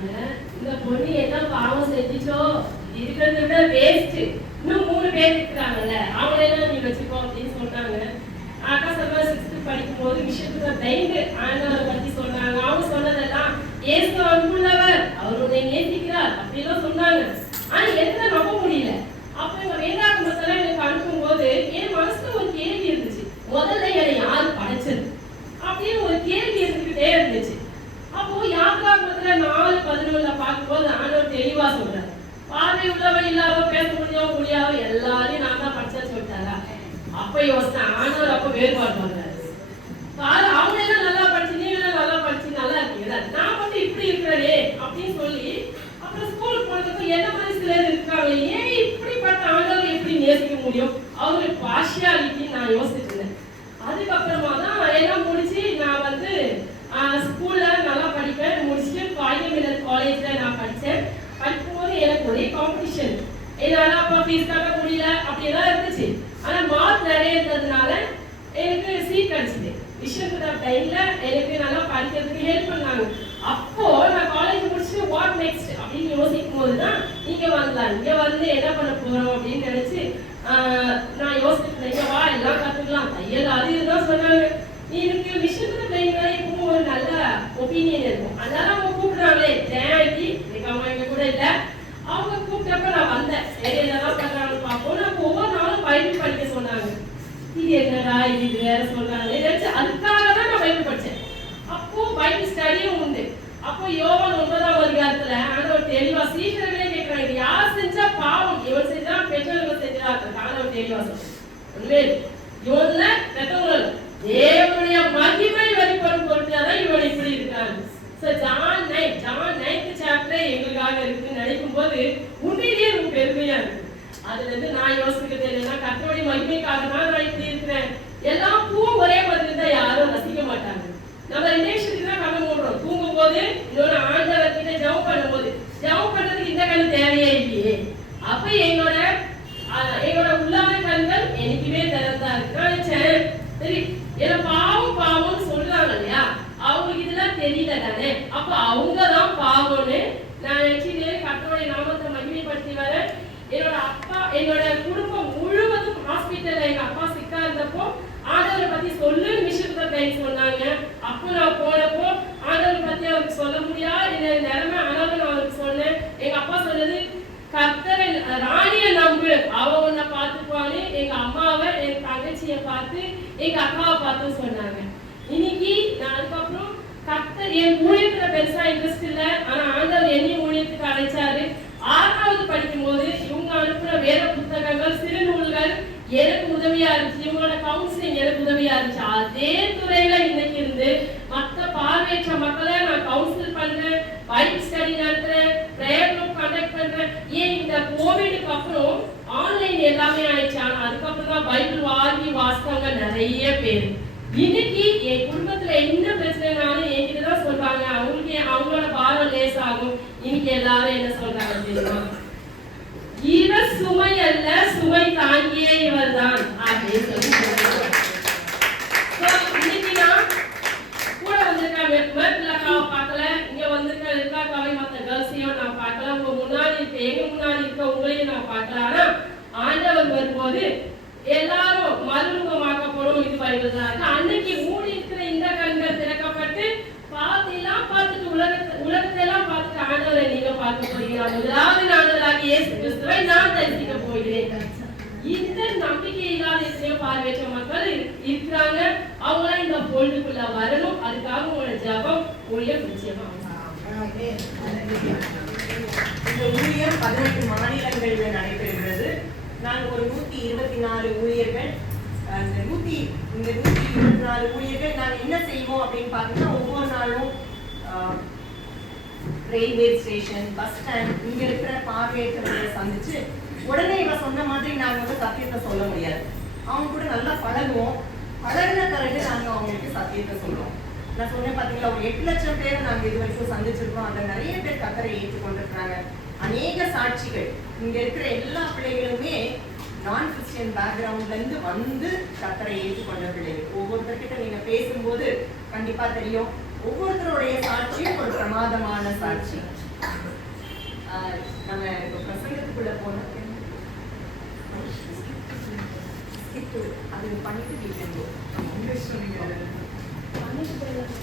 சொன்னாங்க, இந்த பொண்ணு என்ன பாவம் செஞ்சுச்சோ, இருக்கிறத விட வேஸ்ட், இன்னும் 3 பேர் இருக்கிறாங்கல்ல, அவங்களெல்லாம் நீ வச்சுக்கோ அப்படின்னு சொன்னாங்க. அக்கா சொல்ல 6th படிக்கும்போது விஷயத்துல தைங்க ஆண்டவரை பத்தி சொன்னாங்க. அவங்க சொன்னதெல்லாம் ஏசு அன்புள்ளவர், அவர் உன்னை நேசிக்கிறார் அப்படிலாம் சொன்னாங்க. ஆனா எதுல நம்ப முடியல. அப்ப எங்க வேதாகமத்துல எனக்கு அனுப்பும்போது என் மனசுல ஒரு கேள்வி இருந்துச்சு, முதல்ல என்னை யார் படைச்சது அப்படின்னு ஒரு கேள்வி இருந்துகிட்டே இருந்துச்சு. அப்போ யாத்ராகமத்துல 4:11 பார்க்கும்போது ஆண்டவர் தெளிவா சொல்றாரு, பார்வை உள்ளவன் இல்லாதவ, பேச முடியாதவ எல்லாரையும் நான் தான் படைச்சேன்னு சொல்லிட்டாரா. அப்ப யோசித்தேன், ஆண்டவர் அப்ப வேறுபாடு பண்றாரு. அவங்க எல்லாம் நல்லா படிச்சு, நீங்க நல்லா படிச்சு நல்லா இருக்கீங்க, நான் மட்டும் இப்படி இருக்கிறே அப்படின்னு சொல்லி அப்புறம் ஸ்கூலுக்கு போனதுக்கு என்ன மாதிரி சிலர் இருக்காங்க, ஏன் இப்படிப்பட்ட ஆண்டவர் எப்படி நேசிக்க முடியும், அவருக்கு பார்ஷியாலிட்டி நான் யோசிச்சுட்டு இருந்தேன். அதுக்கப்புறமா தான் எல்லாம் முடிச்சு நான் வந்து ஸ்கூல்ல நல்லா படிப்பேன். முடிச்சுட்டு காயிமிலர் காலேஜ்ல நான் படித்தேன். படிக்கும்போது எனக்கு ஒரே காம்படிஷன், என்னால் அப்போ ஃபீஸ் கட்ட முடியல அப்படியெல்லாம் இருந்துச்சு. ஆனால் மார்க் நிறைய இருந்ததுனால எனக்கு சீட் கிடைச்சிது. விஷயத்துல டைம்ல எனக்கு நல்லா படிக்கிறதுக்கு ஹெல்ப் பண்ணாங்க. அப்போ நான் காலேஜ் முடிச்சுட்டு வாட் நெக்ஸ்ட் அப்படின்னு யோசிக்கும் போது தான் இங்க வரலாம், இங்க வந்து என்ன பண்ண போறோம் அப்படின்னு நினைச்சு நான் யோசிச்சுட்டு இங்க வா எல்லாம் கத்துக்கலாம், தையல் அது இதுதான் சொன்னாங்க. எனக்கு விஷயத்துல டைம்ல எப்பவும் ஒரு நல்ல ஒப்பீனியன் இருக்கும். அதனால அவங்க கூப்பிடுறாங்களே ஜெயாட்டி, எனக்கு அம்மா இங்க கூட இல்லை, அவங்க கூப்பிட்டப்ப நான் வந்தேன். சரி என்னதான் பண்றாங்கன்னு பார்ப்போம். நான் ஒவ்வொரு நாளும் பைபிள் படிக்க சொன்னாங்க. இது என்னடா இது வேற சொல்றாங்க, அதுக்காக தான் நான் பைபிள் படிச்சேன். அப்போ பைபிள் ஸ்டடியும் உண்டு. அப்போ யோவான் 9ஆம் அதிகாரத்துல ஆண்டவர் தெளிவா சீஷர்களே கேட்கிறாங்க, இது யார் செஞ்சா பாவம், இவன் செஞ்சா பெற்றோர்கள் செஞ்சா, ஆண்டவர் தெளிவா சொல்றேன், இவன்ல பெற்றவர்கள் தேவனுடைய மகிமை வெளிப்படும் பொருட்டாதான் இவன் இப்படி இருக்காங்க. ஜான் 9th சாப்டர் எங்களுக்காக இருக்குன்னு நினைக்கும் போது உண்மையிலேயே ரொம்ப பெருமையா இருக்கு. அதுல இருந்து நான் யோசிக்கிறது என்னன்னா, கர்த்தருடைய மகிமைக்காக தான் நான் இப்படி இருக்கிறேன். எல்லா பூவும் ஒரே மாதிரி இருந்தா யாரும் ரசிக்க மாட்டாங்க. நம்ம ரிலேஷனுக்கு தான் கண்ணு மூடுறோம், தூங்கும் போது இன்னொரு ஆண்டவர் கிட்ட ஜெபம் பண்ணும்போது, ஜெபம் பண்றதுக்கு இந்த கண்ணு தேவையே இல்லையே. அப்ப என்னோட உள்ளான கண்கள் எனக்குமே திறந்தா இருக்கு. சரி, ஏன்னா பாவம்னு சொல்றாங்க இல்லையா, அவங்களுக்கு இதெல்லாம் தெரியல தானே, அப்ப அவங்கதான் பாவம்னு நான் நினைச்சுட்டு கர்த்தருடைய நாமத்தை மகிமைப்படுத்தி வரேன். என்னோட குடும்பம் முழுவதும் ஹாஸ்பிட்டல்ல எங்க அப்பா சிக்கா இருந்தப்போ ஆண்டவரை பத்தி சொல்லு விஷயத்த கைட் சொன்னாங்க. அப்போ நான் போனப்போ ஆண்டவரை பத்தி அவருக்கு சொல்ல முடியாது நிலைமை, ஆனாலும் நான் அவருக்கு சொன்னேன். எங்க அப்பா சொன்னது, கர்த்தரை ராணிய நம்பு, அவ உன்னை பார்த்துக்குவான்னு எங்க அம்மாவை என் தங்கச்சியை பார்த்து எங்க அக்காவை பார்த்து சொன்னாங்க. இன்னைக்கு நான் அதுக்கப்புறம் கர்த்தர் என் ஊழியத்துல பெருசா இன்ட்ரெஸ்ட் இல்லை, ஆனா ஆண்டவர் என்னையும் ஊழியத்துக்கு அழைச்சாரு. 6வது படிக்கும் போது இவங்க அனுப்புற வேத புத்தகங்கள், சிறு நூல்கள் எனக்கு உதவியா இருந்துச்சு. இவங்களோட கவுன்சிலிங் எனக்கு உதவியா இருந்துச்சு. அதே துறையில இன்னைக்கு இருந்து மற்ற பார்வையற்ற மக்களை நான் கவுன்சில் பண்றேன், பைபிள் ஸ்டடி நடத்துறேன், பிரேயர் குரூப் கண்டக்ட் பண்றேன். ஏன் இந்த கோவிடுக்கு அப்புறம் ஆன்லைன் எல்லாமே ஆயிடுச்சு, ஆனா அதுக்கப்புறம் தான் பைபிள் வாங்கி வாசித்தவங்க நிறைய பேர். இன்னைக்கு என் குடும்பத்துல என்ன பிரச்சனைனாலும் என்கிட்ட தான் சொல்றாங்க, அவங்களோட பாரம் லேஸ் ஆகும். இன்னைக்கு எல்லாரும் என்ன சொல்றாங்க தெரியுமா, இவர் சுமை அல்ல, சுமை தாங்கியே இவர் தான் அப்படின்னு சொல்லி இன்னைக்கு நான் கூட வந்திருக்கேன். மேற்காவை பார்க்கல, இங்க வந்திருக்க எல்லாக்காவை மற்ற கேர்ள்ஸையும் நான் பார்க்கல, உங்க முன்னாடி இருக்க எங்க முன்னாடி இருக்க உங்களையும் நான் பார்க்கல. ஆனா ஆண்டவர் வரும்போது எல்லாரும் மறுமுகமாக்கப்படும். இது பைபிள் தான் இருக்கு. அன்னைக்கு மூடி இருக்கிற இந்த கண்கள் திறக்கப்பட்டு பார்த்துட்டு உலகத்தை எல்லாம் பார்த்துட்டு ஆண்டவரை நீங்க பார்க்க போறீங்க. முதலாவது ஆண்டவராகிய இயேசு கிறிஸ்துவை நான் தரிசிக்க போகிறேன். இந்த நம்பிக்கை இல்லாத எத்தனையோ பார்வையற்ற மக்கள் இருக்கிறாங்க. அவங்கள இந்த பொழுதுக்குள்ள வரணும். அதுக்காக உங்களோட ஜபம் ஊழியம் நிச்சயமா. இந்த ஊழியம் 18 மாநிலங்களில் நடைபெறுகிறது. நாங்கள் ஒரு 124 ஊழியர்கள். இந்த 124 ஊழியர்கள் நாங்கள் என்ன செய்வோம் அப்படின்னு பார்த்தீங்கன்னா, ஒவ்வொரு நாளும் ரயில்வே ஸ்டேஷன், பஸ் ஸ்டாண்ட், இங்க இருக்கிற பார்வையற்றவர்களை சந்திச்சு உடனே இவ சொன்ன மாதிரி நாங்கள் வந்து சத்தியத்தை சொல்ல முடியாது. அவங்க கூட நல்லா பழகுவோம். பழகின பிறகு நாங்கள் அவங்களுக்கு சத்தியத்தை சொல்றோம். நான் சொன்னேன் பார்த்தீங்களா, ஒரு 8 லட்சம் பேரை நாங்கள் இது வரைக்கும் சந்திச்சிருக்கோம். அதில் நிறைய பேர் கர்த்தரை ஏற்றுக்கொண்டிருக்கிறாங்க. அநேக சாட்சிகள். இங்க இருக்கிற எல்லா பிள்ளைகளுமே நான் கிறிஸ்டியன் பேக்ரவுண்ட்ல இருந்து வந்து கர்த்தரை ஏற்றுக்கொண்ட பிள்ளைகள். ஒவ்வொருத்தர்கிட்ட நீங்க பேசும்போது கண்டிப்பா தெரியும், ஒவ்வொருத்தருடைய சாட்சியும் ஒரு பிரமாதமான சாட்சி. நம்ம இப்போ பிரசங்கத்துக்குள்ள போனோம். அது பண்ணிட்டு வீட்டுக்கு பண்ணிட்டு போயிடலாம்.